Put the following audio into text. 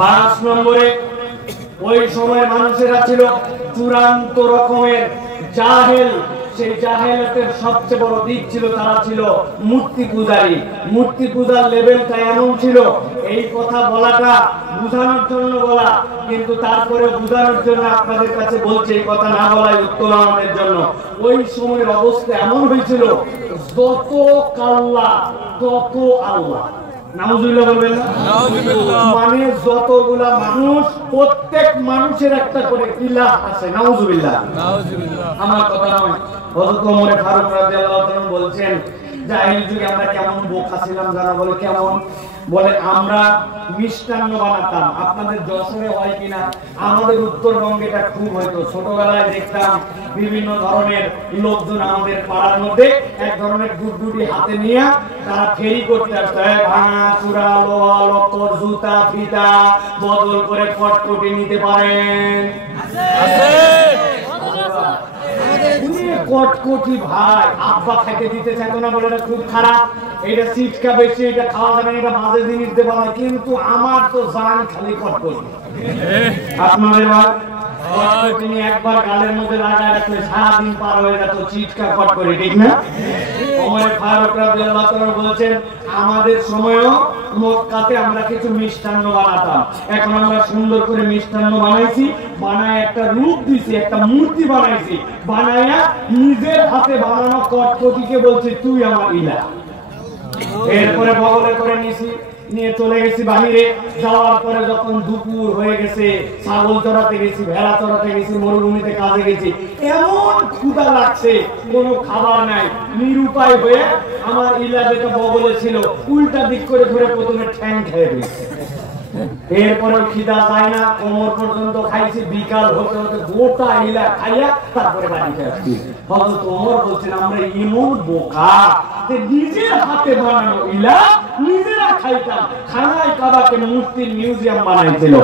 5 নম্বরে ওই সময় মানুষেরা ছিল চূড়ান্ত রকমের জাহেল। সেই জাহেলাতের সবচেয়ে বড় দিক ছিল তারা ছিল মূর্তি পূজারী। মূর্তি পূজার লেভেলটা এমন ছিল, এই কথা বলাটা বুঝানোর জন্য বলা, কিন্তু তারপরে বুঝানোর জন্য আপনাদের কাছে বলছে এই কথা না বলাই উত্তম আমাদের জন্য। ওই সময়ের অবস্থা এমন হয়েছিল, যত কাল্লা তত আল্লাহ। নাউজুবিল্লাহ বলবেন না? মানে যতগুলা মানুষ, প্রত্যেক মানুষের একটা করে ইলাহ আছে। নাউজুবিল্লাহ। আমার কথা নয়, হযরত ওমর ফারুক রাদিয়াল্লাহু তাআলা বলছেন, জাহেল যুগে আমরা কেমন বোকা ছিলাম জানা? বলে কেমন? বলে আমরা মিষ্টান্ন বানাতাম। আপনাদের যশোরে হয় কিনা, আমাদের উত্তরবঙ্গে এটা খুব হয়তো। ছোটবেলায় দেখতাম বিভিন্ন ধরনের লোকজন আমাদের পাড়ার মধ্যে এক ধরনের গুড়গুড়ি হাতে নিয়ে তারা ফেরি করতে আসতো। ভাঙা চূড়া, লোহা, লক্কর, জুতা, ফিতা বদল করে কটকটি নিতে পারেন। কটকটি ভাই আব্বা খাইতে দিতে চাইতো না, বলে এটা খুব খারাপ, এটা সিটকা বেশি, এটা খাওয়া যাবে না, এটা বাজে জিনিস দেবো না। কিন্তু আমার তো জান খালি কটকটি। আপনাদের তিনি একবার গালের মধ্যে লাগায় রাখলে সারাদিন পার হয়ে যেত চিটকা কটকটি, ঠিক না? ওমর ফারুক রাদিয়াল্লাহু তাআলা বলছেন, আমাদের সময়ও মক্কাতে আমরা কিছু মিষ্টান্ন বানাতাম। এখন আমরা সুন্দর করে মিষ্টান্ন বানাইছি, বানায় একটা রূপ দিছি, একটা মূর্তি বানাইছি, বানায়া নিজের হাতে বানানো কটকটিকে বলছে তুই আমার ইলাহ। এরপরে বগলে করে নিছি, নিয়ে চলে গেছি বাহিরে। যাওয়ার পরে যখন দুপুর হয়ে গেছে, ছাগল চড়াতে গেছি, ভেড়া চড়াতে গেছি, মরুভূমিতে কাজে গেছি, এমন ক্ষুধা লাগছে, কোনো খাবার নাই। নিরুপায় হয়ে আমার ইলা যেটা বগলে ছিল উল্টা দিক করে ধরে প্রথমে ঠ্যাং খেয়ে দিয়েছে। এরপরে খিদা যায় না, কোমর পর্যন্ত খাইছি। বিকাল হতে হতে গোটা ইলা খাইয়া তারপরে বাড়িতে আসছি। হযরত ওমর বলছেন, আমরা এমন বোকা যে নিজের হাতে বানানো ইলা নিজেরা খাইতাম। খানায় কাবাকে মূর্তির মিউজিয়াম বানাইছিল।